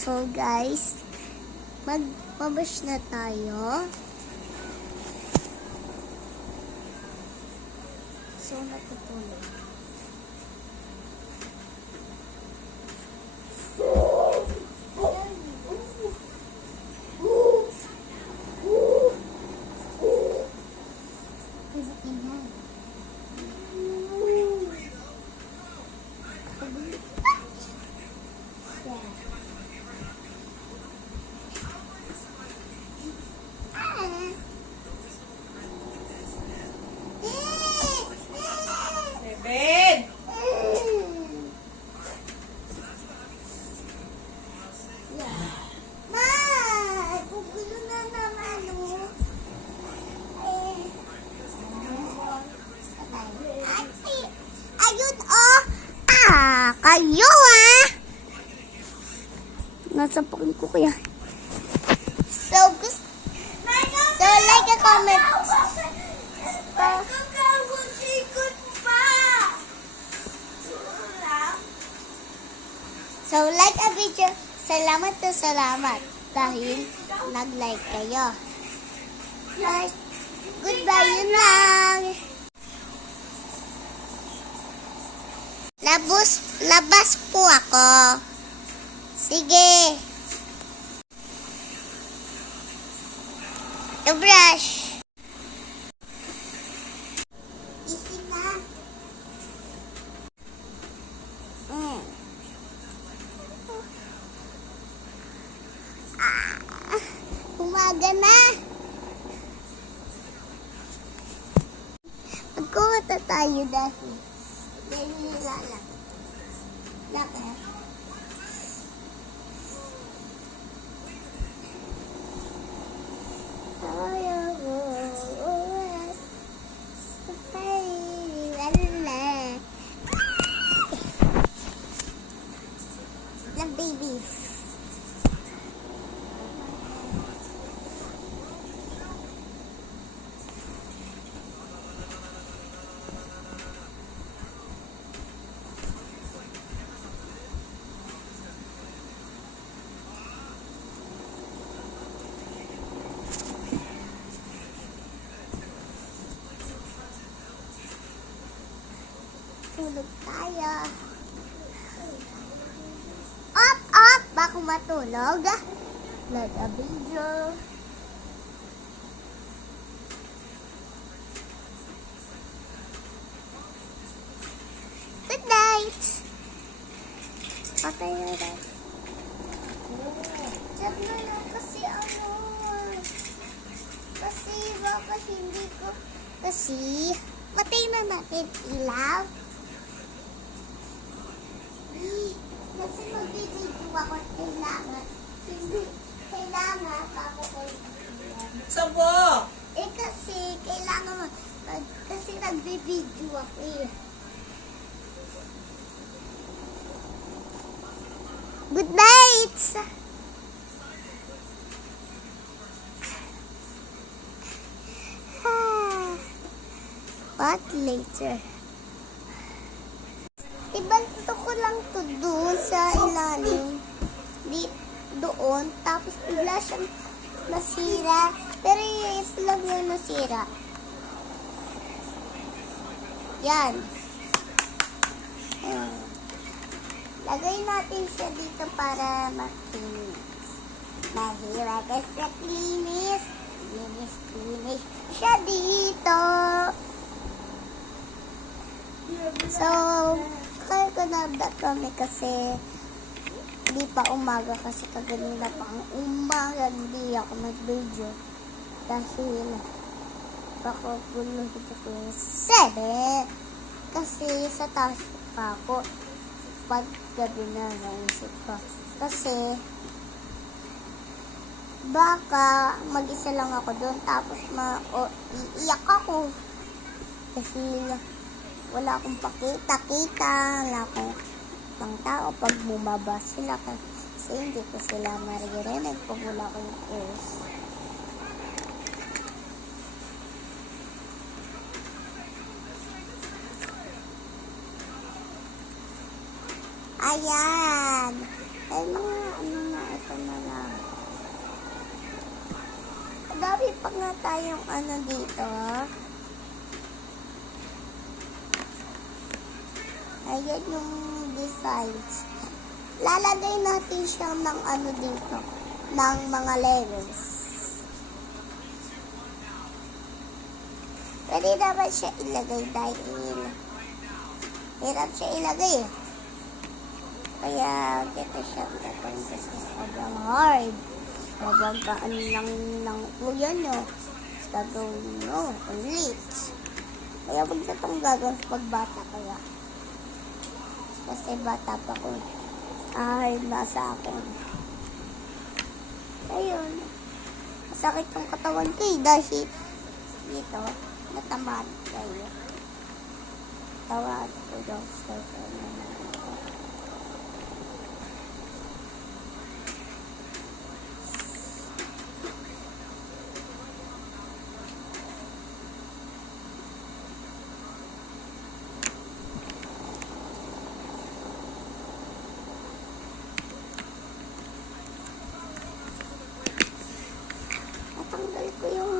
So guys, magbabash na tayo. So natutulog. Kayo nasa pakli ko kaya. So like a comment. So like a video. Salamat dahil nag-like kayo. Goodbye, yun lang. Labas po ako. Sige. Brush. Easy na. Umaga na. Magkuha tayo dahil. Dahil nilalang. Lakad. The babies. Tulog tayo. Up! Baka matulog. Like a video. Good night! Patay na rin. Diyan na lang kasi kasi baka hindi ko kasi patay na natin ilaw. Kasi magbibidyo ako kailangan bago ko Sabo! kasi kailangan kasi nagbibidyo ako Good night! What later? Ibanto ko lang to doon sa ilalim. Doon. Tapos bigla siyang nasira. Pero ito lang yung nasira. Yan. Lagay natin siya dito para makinis. Mahirap kasi klinis. Klinis siya dito. So, kaya ko na kami kasi hindi pa umaga kasi kaganina pang umaga hindi ako mag-video dahil baka guluhin ko yung 7 kasi sa taas pa ako pag gabi na naisip ko kasi baka mag-isa lang ako doon tapos iiyak ako kasi wala akong pakita-kita, wala akong pang tao pag bumaba sila kasi hindi ko sila maririnig pag wala akong ears. Ayan. Ay, mga ito na lang. Dami pa nga tayong ano dito. Ayan yung designs. Lalagay natin siya ng ano dito, ng mga levels. Pwede naman siya ilagay dahil hirap siya ilagay eh. Kaya kita siya gagawin kasi sobrang hard. Sobrang gaan lang kuya nyo. Gagawin nyo ulit. Kaya huwag na itong gagawin pag bata kaya. Kasi bata pa ko. Hard na sa akin. Ayun. Masakit yung katawan ko eh. Dahil dito, natamad kayo. Tawad ko daw sa natanggal ko yung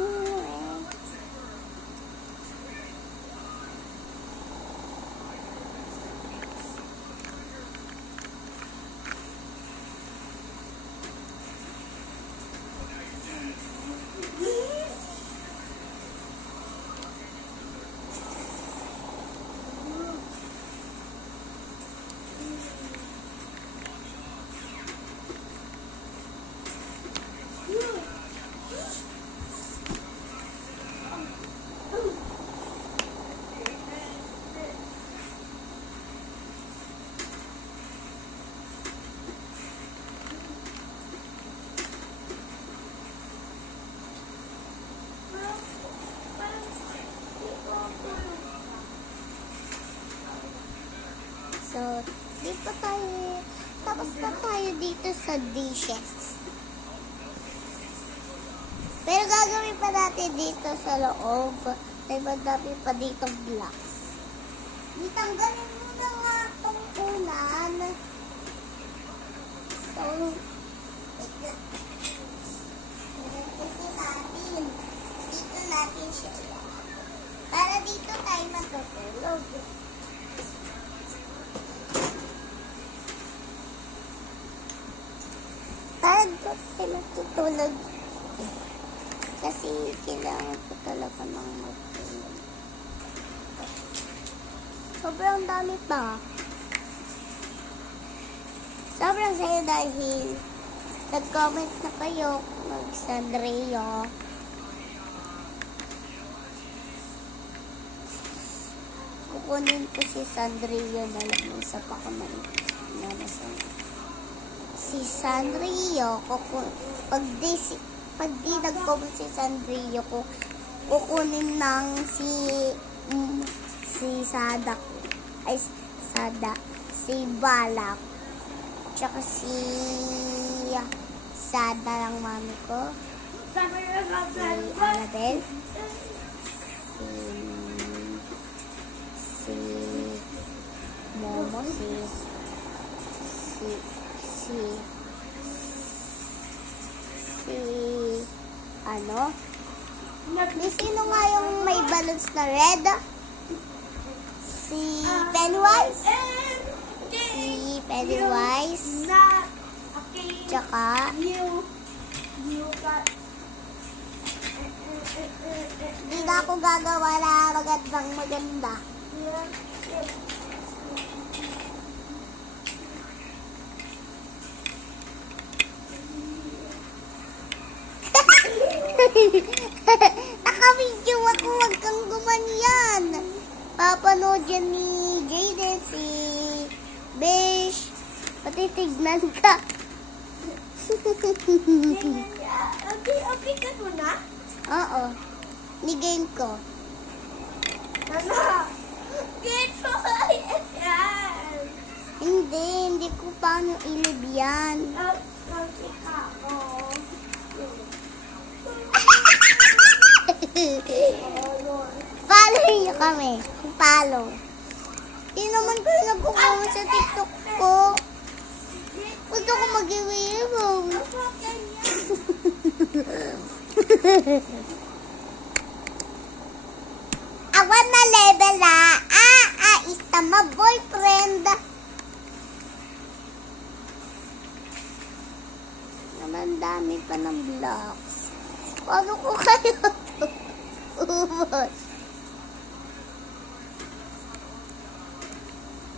So, dito tayo, tapos na tayo dito sa dishes. Pero gagawin pa natin dito sa loob. May madami pa dito blocks. Ditanggalin mo na nga itong unan. So, kasi natin, dito natin siya. Para dito tayo matutulog. Parang ko tayo matutulog. Kasi kailangan ko talaga ng matulog. Sobrang dami pa. Sobrang saya dahil nag-comment na kayo mag-Sanrio. Kukunin ko si Sanrio na lang yung isa pa ko na si Sanrio, pag di nag-comment si Sanrio, kukunin ng si Sada, si Balak, tsaka si Sada ng mami ko, si Annabel, si Momo, si ano? Di sino nga yung may balloons na red? Si Pennywise? Si Pennywise? Tsaka di na ako gagawa na maganda. Naka-video ako, wag kang gumanyan. Papanood yan ni Jaden, si Besh. Pati tignan ka. Okay ka mo na? Oo. Nigame ko. Ano? Get mo yan! Hindi ko paano ilib yan. Okay ka ako. Follow niyo kami. Follow. Di naman kayo nag-comment sa TikTok ko. Gusto ko mag-iwibog. Okay yan. Ako na level na. Isa ma boyfriend. Naman dami pa ng blocks. Paano ko kayo ito? Ubos.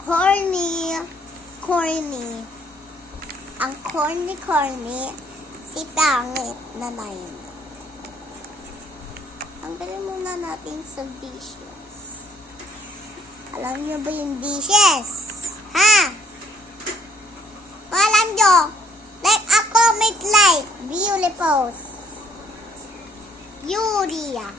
Corny. Corny. Ang corny. Si pangit na line. Tanggalin muna natin sa dishes. Alam niyo ba yung dishes? Ha? Kung alam niyo, like a comment like, beautiful. Yuria.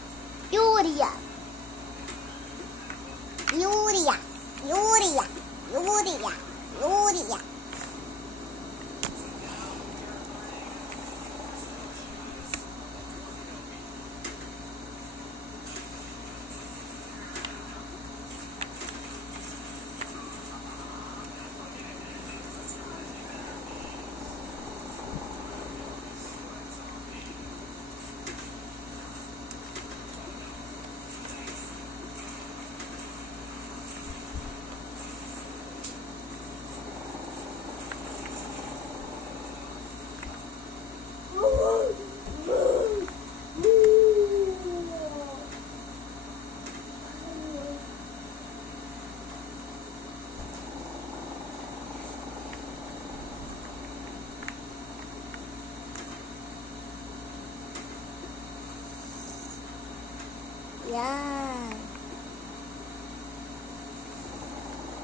Yan.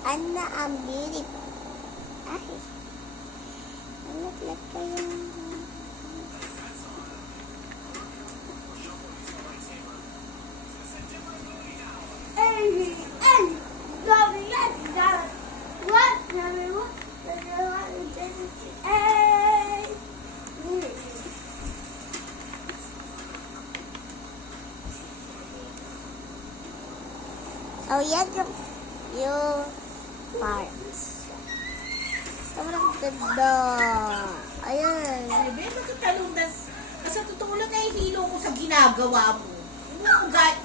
Ana ang beautiful. Ay. Nalaglag pa yung... Oh, yan yung parts. Sobrang ganda. Ayan. Bebe, magkatalong na. Sa totoo lang ay hilo ko sa ginagawa mo. Umuugat.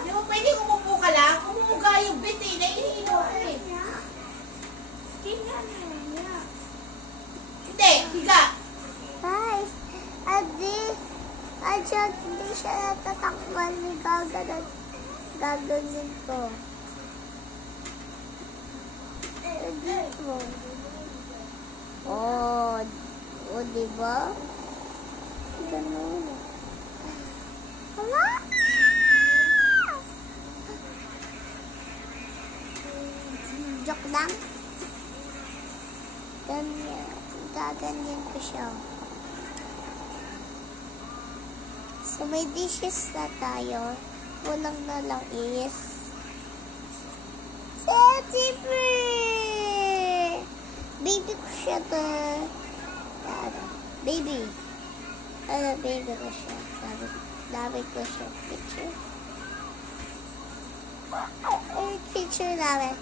Di ba pwede umupo ka lang? Umuuga yung bit eh. Nahihilo ko eh. Hindi, higa. Guys, hindi siya natatakpan ni gaganyan ko. Dito. Oh, diba? Ganun. Hala! Joke lang. Gaganyan ko siya. So, may dishes na tayo. Unang na lang is Setipre! Baby ko siya to. Baby. Baby ko siya. Dami ko siya. Picture. Picture namin.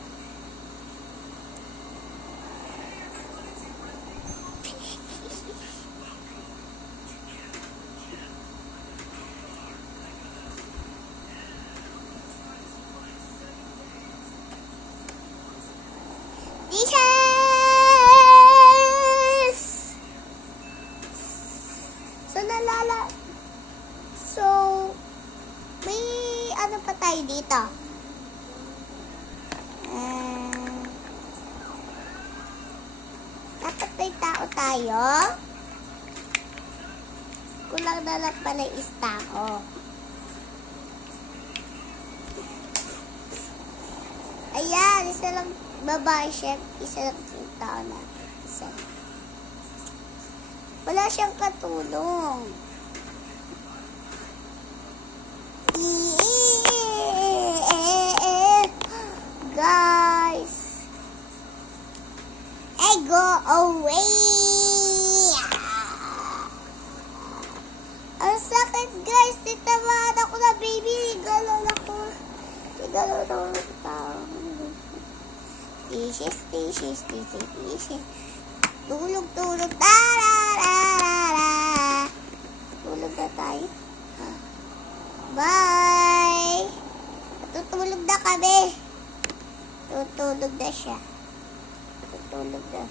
So, may ano pa tayo dito? Dapat may tao tayo. Kulang na lang pala is tao. Ayan, isa lang babae chef, isa lang yung tao natin. Isa. Wala siyang katulong. Guys, I go away. Ang sakit guys, titamaan ako na baby. Galon ako. Galon ako ng tao. Tishes, tishes, tishes, tishes. Tulog, tulog. Tarararara. Tulog na tayo. Bye! Tutulog na kami. Tutulog na siya. Tutulog na.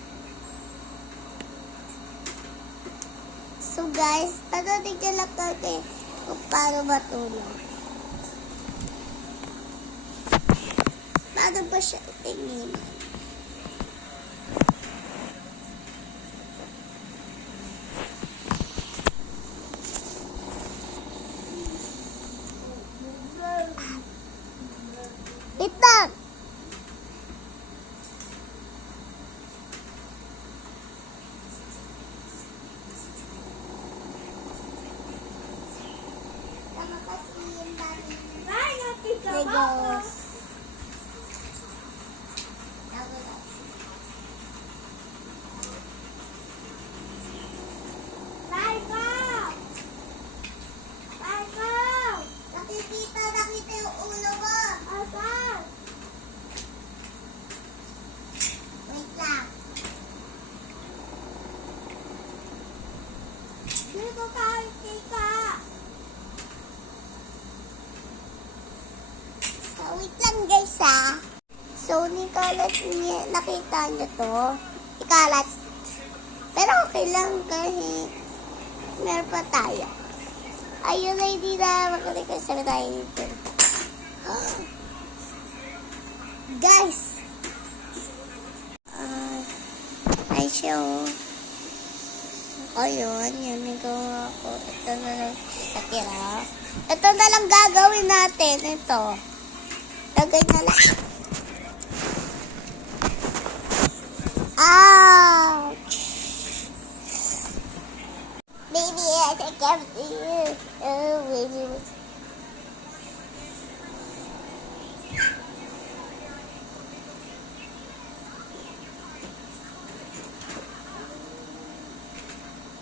So guys, panoodin niyo lang kami kung paano matulog. Paano ba siya tingin? Itan! Tama kasi yung dami. Bye, Ate Kaka. Legos. Bye, Kak. Bye, Kak. Nakita yung ulo mo. Asan? Wait lang. Dito tayo, Tika. So, wait lang guys ha. So, nakita niyo to. Ikalat. Pero okay lang kahit meron pa tayo. Ayun na hindi na makalikas na tayo dito. Guys! Ay siya oh. Ayun, yun yung gawa ko. Ito na lang natira. Ito na lang gagawin natin. Ito. Lagay na lang. Ouch! Baby, I think I'm here. Oh, baby.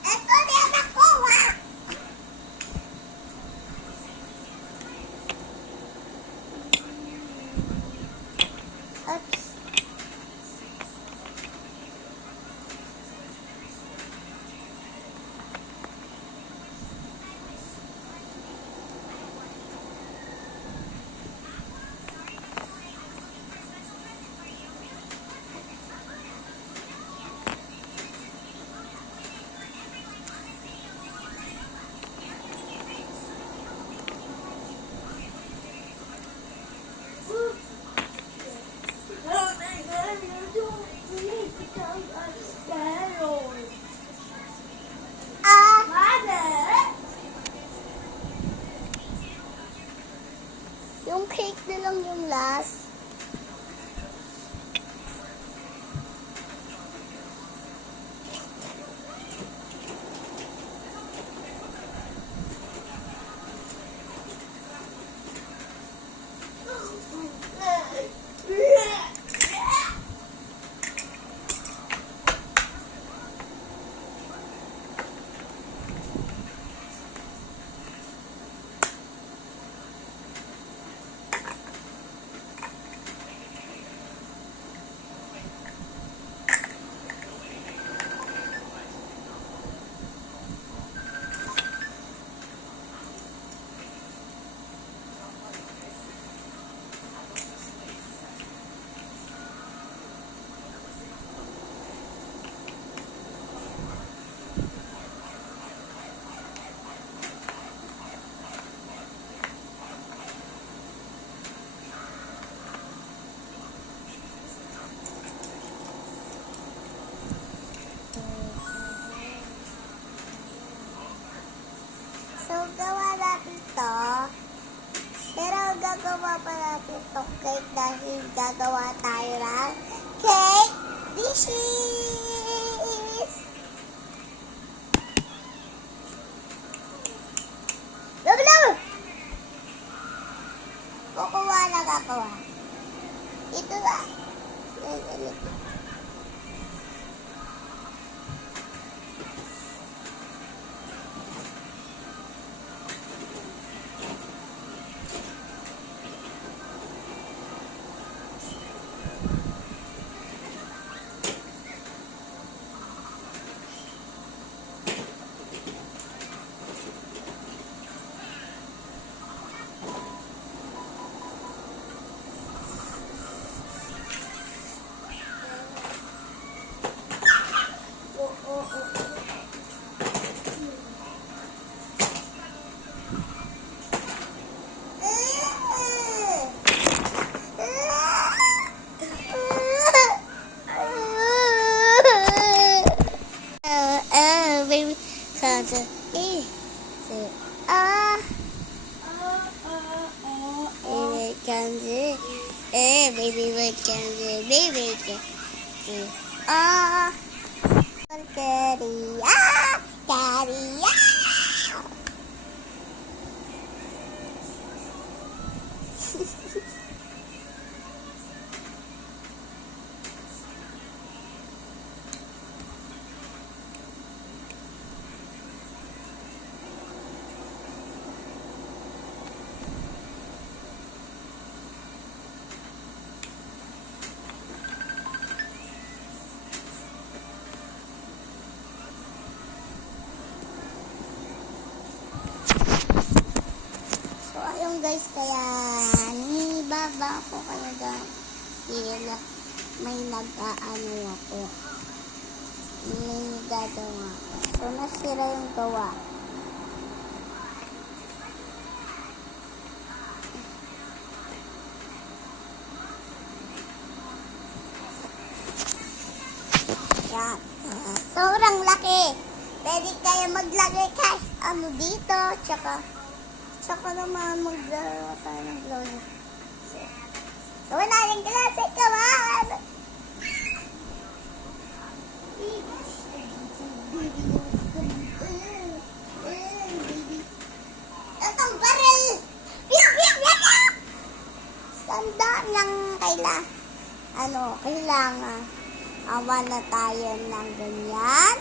Ito din ako, ha? Oops. Ah! Yung cake na lang yung last. So, gawa natin to. Pero gagawa pa natin to cake dahil gagawa tayo ng cake dishes. Lalo! Kukuha na gagawa. Ito na. say E. Say ah. Baby can say baby we can say baby can say ah. Carry ah, carry ah. So, ayun guys, kaya nibaba ko kayo dahil may nag-aano ako. May gagawa ako. So, nasira yung gawa. Yan. Sobrang laki. Pwede kayo maglagay kahit ano dito, tsaka naman maglaro tayo ng closet. So, wala rin klase, come on! Itong baril! Sanda lang kailangan awa na tayo ng ganyan.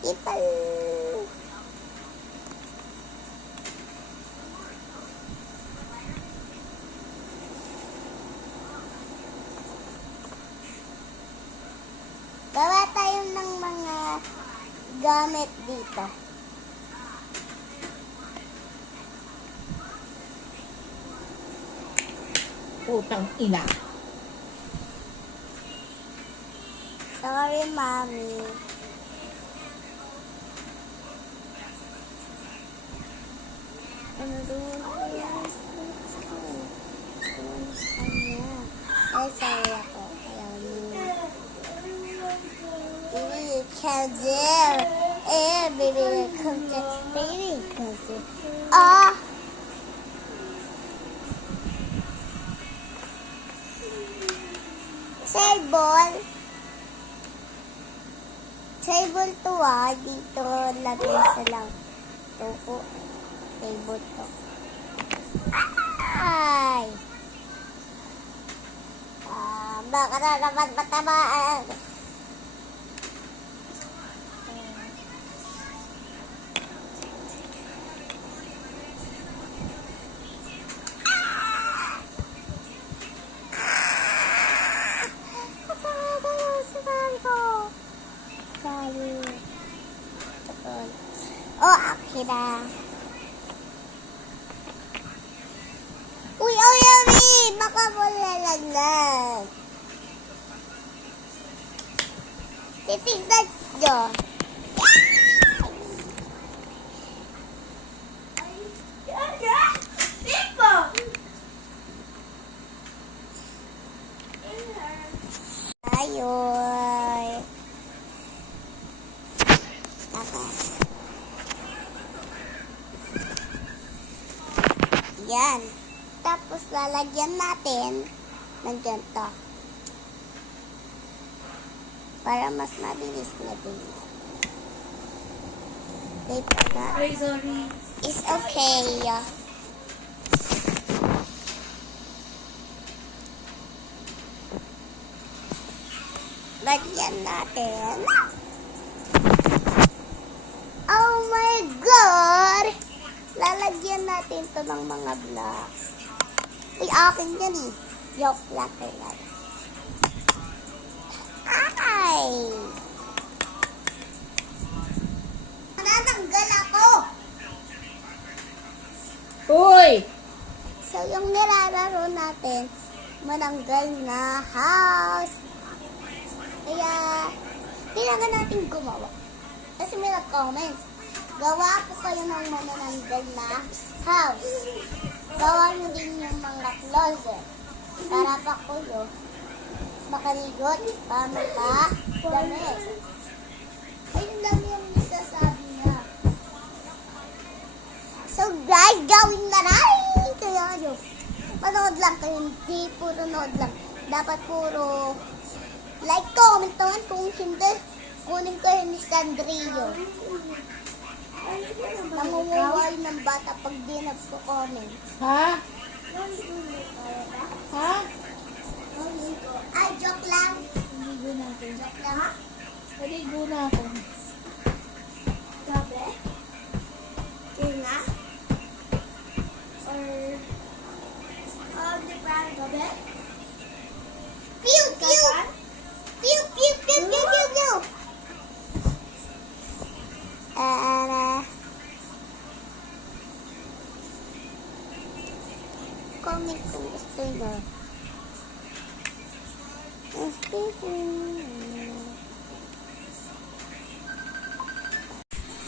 Ipal. Gawa tayo ng mga gamit dito. Putang ina. Sorry, Mommy. Ano doon? Ay, sorry ako. Ayaw niyo. Baby, can do. Baby, come to. Baby, come to. Ah! Table to dito lagay sa lang. Toko. Table to. Ay! Baka na naman matamaan. Oh, akin na. Uy, Yami! Baka mo lalaglag. Titignan nyo. Ayun. Yan. Tapos lalagyan natin ng ganito. Para mas mabilis na din. Paper na. Ay, sorry. It's okay. Lagyan natin. Oh my God! Lalagyan natin to ng mga blocks. Uy, akin yan eh. Joke lang kailan. Ay! Nananggal ako! Uy! So, yung nilalaro natin, mananggal na house. Kaya, kailangan natin gumawa. Kasi may nag-comments. Gawa po kayo ng manananggal na house. Gawa nyo din yung mga closet. Para pa kayo makaligot, para damit. So guys, gawin na rin! Kaya yun. Manood lang kayo, hindi puro nood lang. Dapat puro like, comment naman kung hindi. Kunin kayo ni Sandrio. Nangunguway ng bata pag di nagko-comment. Ha? Ha? Ay, joke lang. Maligo na ako. Joke lang. Maligo na ako. Gabi? Tinga? Or... di ba? Gabi? Pew! Pew! Pew! Pew! Pew! Pew! Pew! Pew! Comment kung gusto nyo.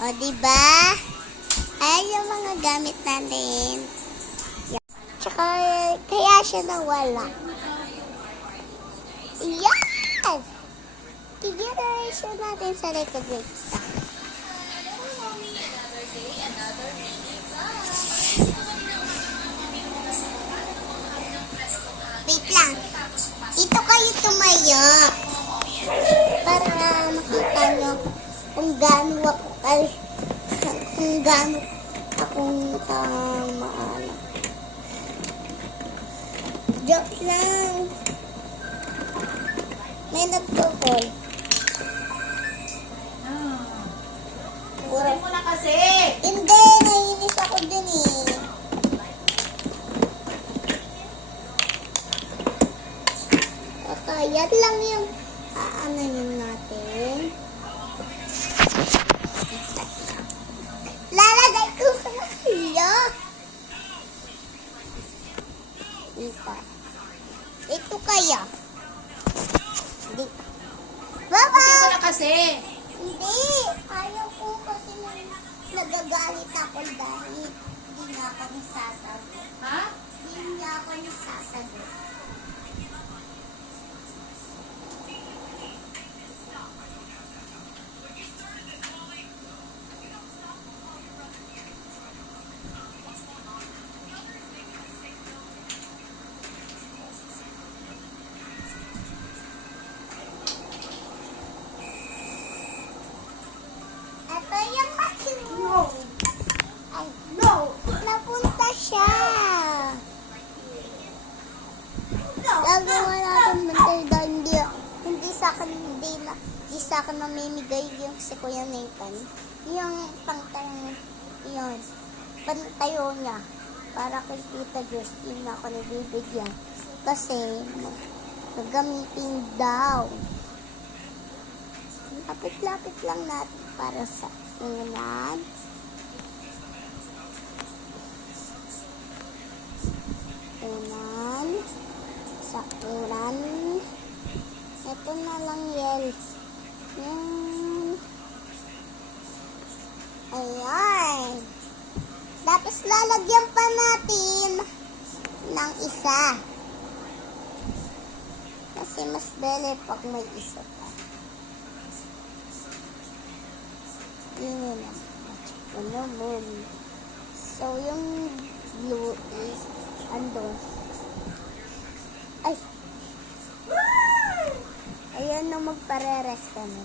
O, diba? Ayan yung mga gamit natin. Tsaka, kaya siya nawala. Yan! Generation natin sa record break. Wait lang. Dito kayo tumayo. Para makita nyo kung gaano ako kung gaano akong maano. Joke lang. May nagtukol. Kurin mo na kasi. Hindi, naiinis ako dun eh. Okay, yan lang yung aanayin natin. Lalagay ko sa nakilo. Ito kaya. Hindi. Kurin mo Baba! na kasi. Hindi. Ayaw ko kasi nagagalit ako dahil hindi nga ako nasasagot. Ha? Hindi nga ako nasasagot. Ito yung machine mo. Ay, No! napunta siya. No! Gagawa natin bantay dahil hindi sa akin, hindi sa akin mamimigay yung si Kuya Nathan. Yung pangtayong, yun, pantayo niya. Para kay Tita Justine ako nabibigyan. Kasi, gagamitin daw. Lapit-lapit lang natin para sa unan. Unan. Sa unan. Ito na lang yel. Yan. Ayan. Tapos lalagyan pa natin ng isa. Kasi mas bele pag may isa pa. Yun naman. So, yung blue is andun. Ay! Ayan na magpareres kami.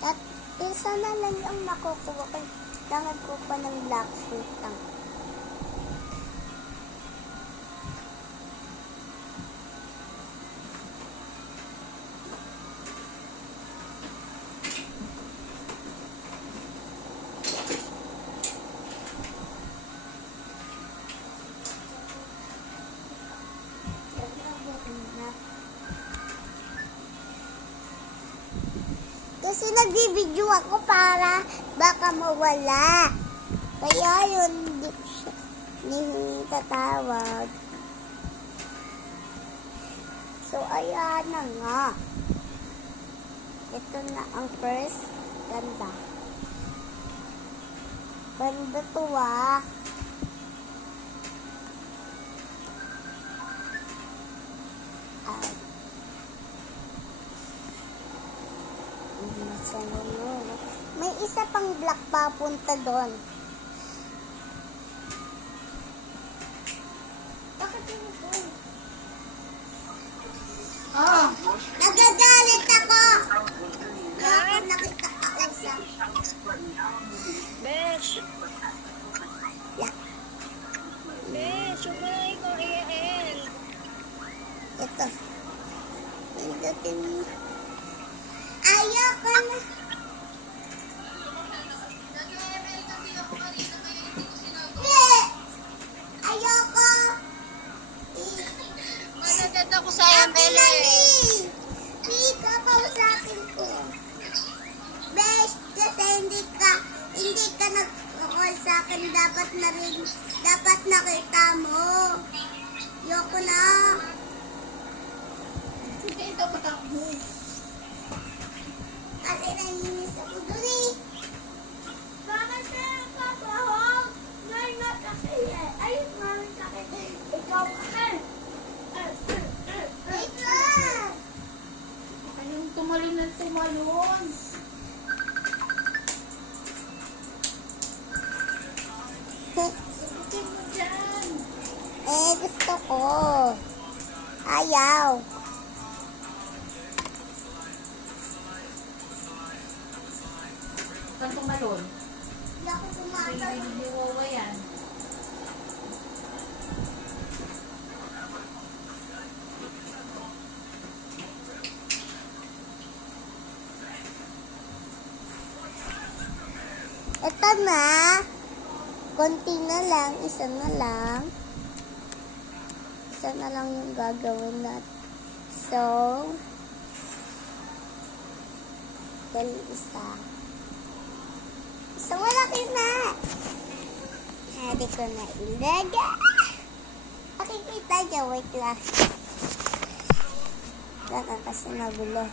At isa na lang ang nakukuha ko. Kailangan ko pa ng black sheet lang. Kasi nagbibideo ako para baka mawala. Kaya yun, hindi tatawag. So, ayan na nga. Ito na ang first ganda. Ganda to ah. Masaya mo. May isa pang black papunta doon. Bakit yun ito? Oh, Nagagalit ako! Bakit nakita ka isa? Besh! Yeah. Besh, huwag mo na ikaw i-end. Ito. Pindutin mo. Ayoko na. Eh! Ayoko. Managad ako sa Akin na ML. ni kakausapin ko. Besh, kasi hindi ka nag-call sa akin. Dapat nakita mo. Ayoko na. hindi dapat ako. Kasi naiinis ako dun eh. Bakit na nakakahog? Nga kasi eh. Ay, mami sakit. Ikaw kasi. Wait lang. Ayun, tumalon na tumalon. Sagutin mo dyan. Eh, gusto ko. Ayaw. Saan tumalon? Hindi ako pumatay. Hindi wawa yan. Ito na. Konti na lang. Isa na lang. Isa na lang yung gagawin natin. So, dali isa. Isang malaki na. Hindi ko na ilagay. Makikita niya. Wait lang. Baka kasi magulo.